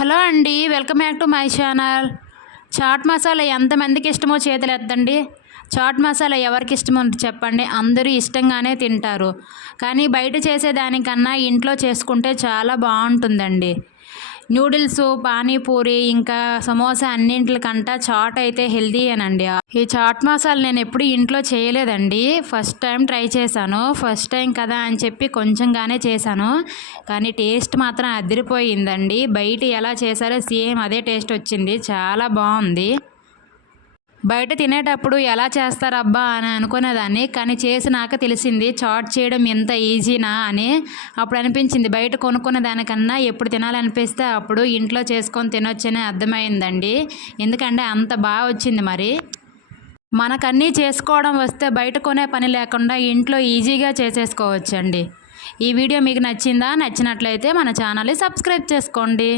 Hello అండి, welcome back to my channel. Chaat masala ఎంతమందికి ఇష్టమో చేతులు ఎత్తండి. చాట్ మసాలా ఎవరికి ఇష్టమో చెప్పండి. అందరూ ఇష్టంగానే తింటారు. కానీ బయట చేసేదానికన్నా ఇంట్లో చేసుకుంటే చాలా బాగుంటుందండి. నూడిల్స్, పానీపూరి, ఇంకా సమోసా అన్నింటికంటే చాట్ అయితే హెల్తీయేనండి. ఈ చాట్ మసాలా నేను ఎప్పుడు ఇంట్లో చేయలేదండి. ఫస్ట్ టైం ట్రై చేశాను. ఫస్ట్ టైం కదా అని చెప్పి కొంచెంగానే చేశాను. కానీ టేస్ట్ మాత్రం అదిరిపోయిందండి. బయట ఎలా చేశారో సేమ్ అదే టేస్ట్ వచ్చింది. చాలా బాగుంది. బయట తినేటప్పుడు ఎలా చేస్తారబ్బా అని అనుకునేదాన్ని. కానీ చేసినాక తెలిసింది చాట్ చేయడం ఎంత ఈజీనా అని. అప్పుడు అనిపించింది బయట కొనుక్కునే దానికన్నా ఎప్పుడు తినాలనిపిస్తే అప్పుడు ఇంట్లో చేసుకొని తినొచ్చని అర్థమైందండి. ఎందుకంటే అంత బాగా వచ్చింది. మరి మనకన్నీ చేసుకోవడం వస్తే బయట కొనే పని లేకుండా ఇంట్లో ఈజీగా చేసేసుకోవచ్చండి. ఈ వీడియో మీకు నచ్చిందా? నచ్చినట్లయితే మన ఛానల్ని సబ్స్క్రైబ్ చేసుకోండి.